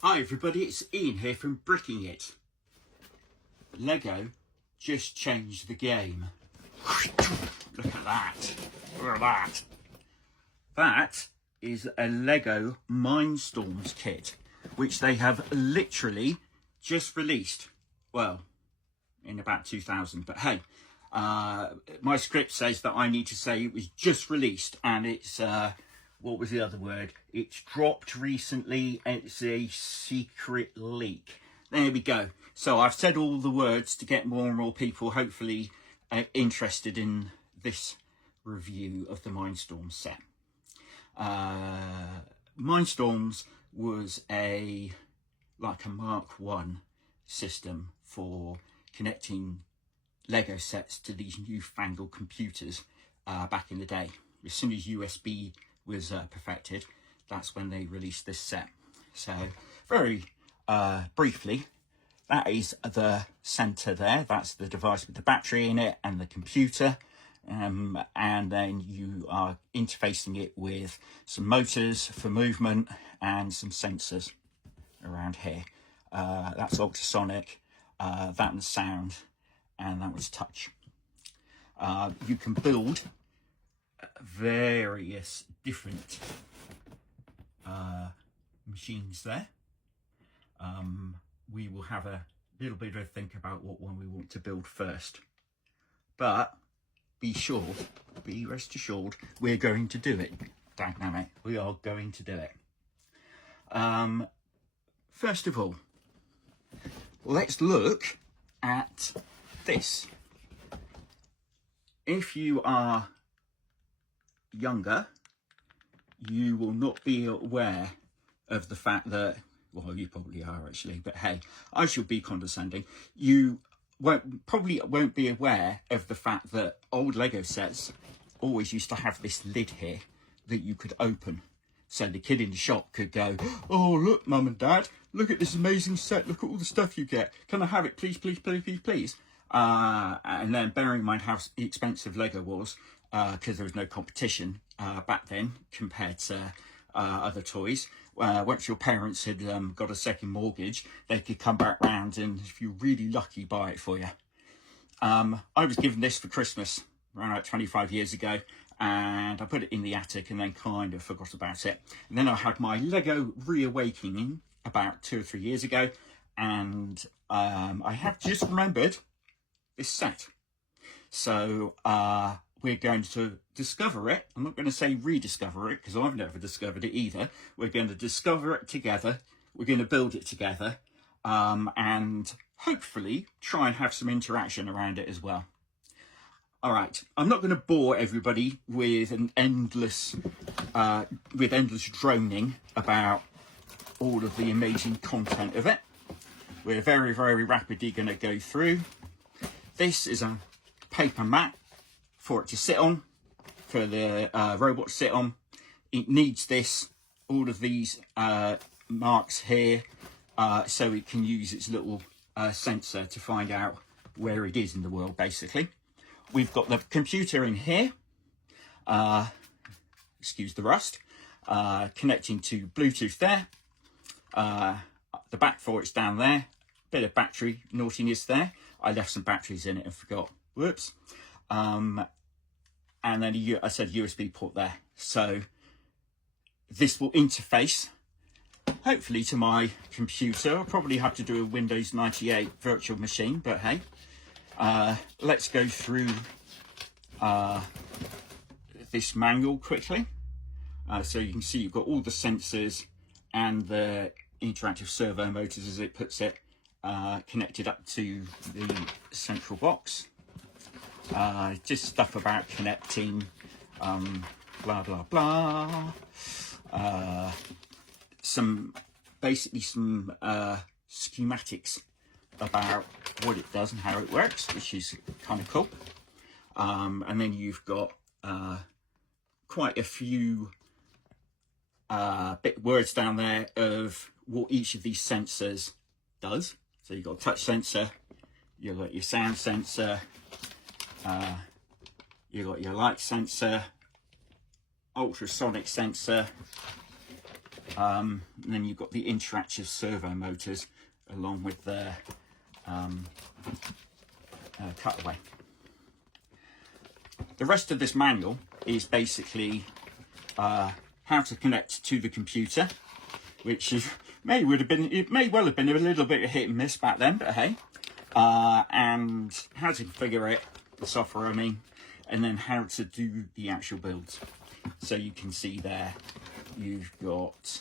Hi everybody, it's Ian here from Bricking It. Lego just changed the game. Look at that. Look at that. That is a Lego Mindstorms kit, which they have literally just released. Well, in about 2000, but hey, my script says that I need to say it was just released, and it's what was the other word? It's dropped recently. It's a secret leak. There we go. So I've said all the words to get more and more people hopefully interested in this review of the Mindstorms set. Mindstorms was like a Mark 1 system for connecting Lego sets to these newfangled computers back in the day. As soon as USB was perfected, that's when they released this set. So very briefly, that is the center there. That's the device with the battery in it and the computer. And then you are interfacing it with some motors for movement and some sensors around here. That's ultrasonic, that was sound, and that was touch. You can build various different machines there. We will have a little bit of a think about what one we want to build first, but be rest assured, we're going to do it. Dynamic, we are going to do it. First of all, let's look at this. If you are younger, you will not be aware of the fact that, well, you probably are actually, but hey, I shall be condescending. You probably won't be aware of the fact that old Lego sets always used to have this lid here that you could open. So the kid in the shop could go, "Oh, look, Mum and Dad, look at this amazing set. Look at all the stuff you get. Can I have it, please, please, please, please, please?" And then bearing in mind how expensive Lego was, because there was no competition back then compared to other toys. Once your parents had got a second mortgage, they could come back round and, if you're really lucky, buy it for you. I was given this for Christmas around like 25 years ago, and I put it in the attic and then kind of forgot about it. And then I had my Lego reawakening about 2 or 3 years ago, and I have just remembered this set. So we're going to discover it. I'm not going to say rediscover it, because I've never discovered it either. We're going to discover it together. We're going to build it together, and hopefully try and have some interaction around it as well. All right, I'm not going to bore everybody with endless droning about all of the amazing content of it. We're very, very rapidly going to go through. This is a paper mat for it to sit on, for the robot to sit on. It needs this, all of these marks here, so it can use its little sensor to find out where it is in the world, basically. We've got the computer in here, excuse the rust, connecting to Bluetooth there. The back for it's down there. Bit of battery naughtiness there. I left some batteries in it and forgot. Whoops. And then I said USB port there. So this will interface hopefully to my computer. I'll probably have to do a Windows 98 virtual machine, but hey. Let's go through this manual quickly. So you can see you've got all the sensors and the interactive servo motors, as it puts it, connected up to the central box. Just stuff about connecting, blah, blah, blah. Basically some schematics about what it does and how it works, which is kind of cool. And then you've got quite a few words down there of what each of these sensors does. So you've got a touch sensor, you've got your sound sensor, you've got your light sensor, ultrasonic sensor, And then you've got the interactive servo motors along with the cutaway. The rest of this manual is basically how to connect to the computer, which is may well have been a little bit of hit and miss back then, but hey. And how to configure it, the software I mean, and then how to do the actual builds. So you can see there you've got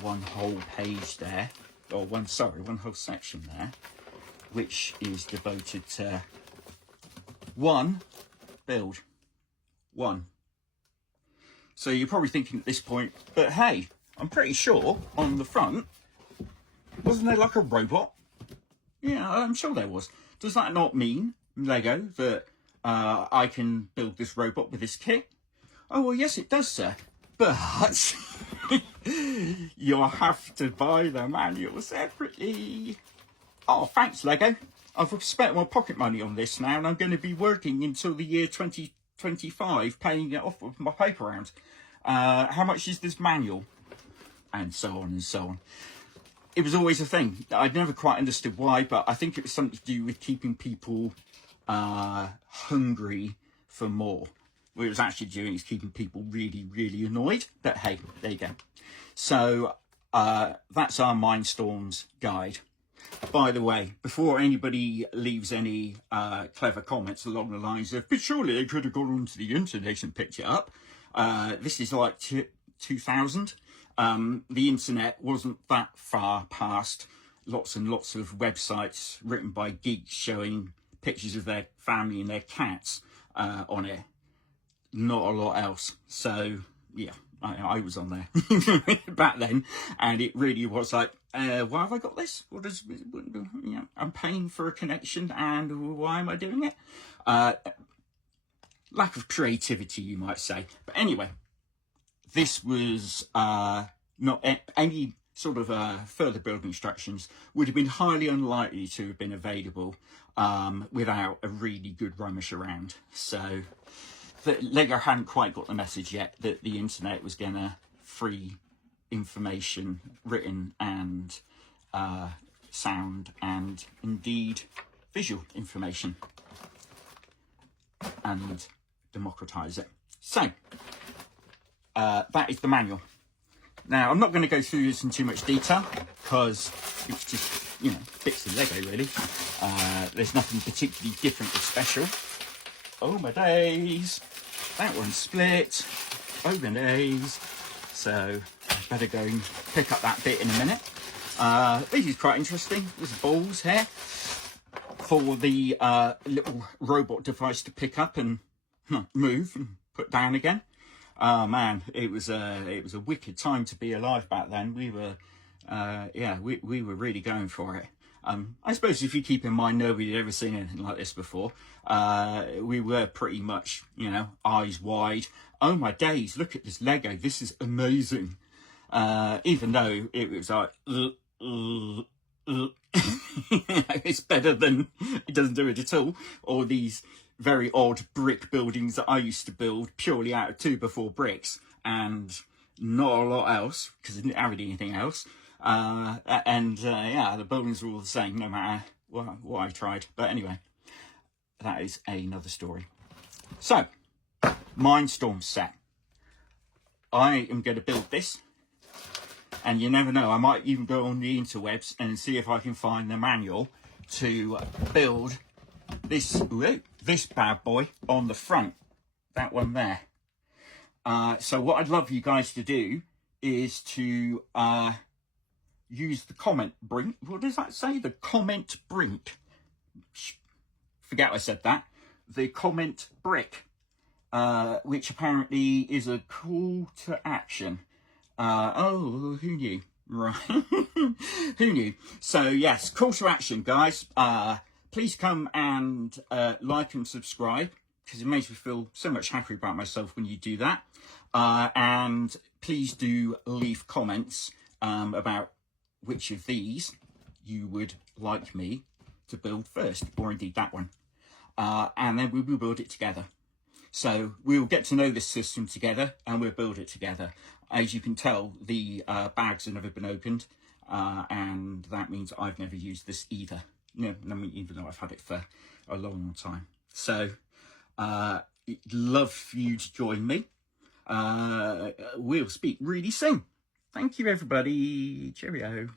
one whole page there, or one whole section there, which is devoted to one build. One. So you're probably thinking at this point, but hey, I'm pretty sure on the front, wasn't there like a robot? Yeah, I'm sure there was. Does that not mean, Lego, that I can build this robot with this kit? Oh, well, yes, it does, sir. But you'll have to buy the manual separately. Oh, thanks, Lego. I've spent my pocket money on this now, and I'm going to be working until the year 2025, paying it off with my paper round. How much is this manual? And so on and so on. It was always a thing. I'd never quite understood why, but I think it was something to do with keeping people hungry for more. What it was actually doing is keeping people really, really annoyed. But hey, there you go. So that's our Mindstorms guide. By the way, before anybody leaves any clever comments along the lines of, but surely they could have gone onto the internet and picked it up. This is like 2000. The internet wasn't that far past. Lots and lots of websites written by geeks showing pictures of their family and their cats on it. Not a lot else. So yeah, I was on there back then, and it really was like, why have I got this? What does, you know, I'm paying for a connection, and why am I doing it? Lack of creativity, you might say. But anyway, this was not any sort of further build instructions would have been highly unlikely to have been available without a really good rummage around. So Lego hadn't quite got the message yet that the internet was gonna free information, written and sound, and indeed visual information, and democratize it. So that is the manual. Now, I'm not going to go through this in too much detail because it's just, you know, bits of Lego really. There's nothing particularly different or special. Oh my days, that one's split. Oh my days. So I better go and pick up that bit in a minute. This is quite interesting. There's balls here for the little robot device to pick up and move and put down again. Oh man, it was a wicked time to be alive back then. We were we were really going for it. I suppose if you keep in mind nobody had ever seen anything like this before, we were pretty much, you know, eyes wide. Oh my days, look at this Lego, this is amazing. Even though it was like it's better than it doesn't do it at all, or these very odd brick buildings that I used to build purely out of 2x4 bricks and not a lot else because I didn't have anything else. Yeah, the buildings were all the same no matter what I tried. But anyway, that is another story. So, Mindstorm set. I am going to build this, and you never know, I might even go on the interwebs and see if I can find the manual to build this bad boy on the front, that one there. So what I'd love you guys to do is to use the comment brink. What does that say? The comment brink. Forget I said that. The comment brick, which apparently is a call to action. Oh, who knew? Right. Who knew? So yes, call to action, guys. Please come and like and subscribe, because it makes me feel so much happier about myself when you do that. And please do leave comments about which of these you would like me to build first, or indeed that one. And then we will build it together. So we'll get to know this system together and we'll build it together. As you can tell, the bags have never been opened, and that means I've never used this either. No, I mean, even though I've had it for a long time. So love for you to join me. We'll speak really soon. Thank you, everybody. Cheerio.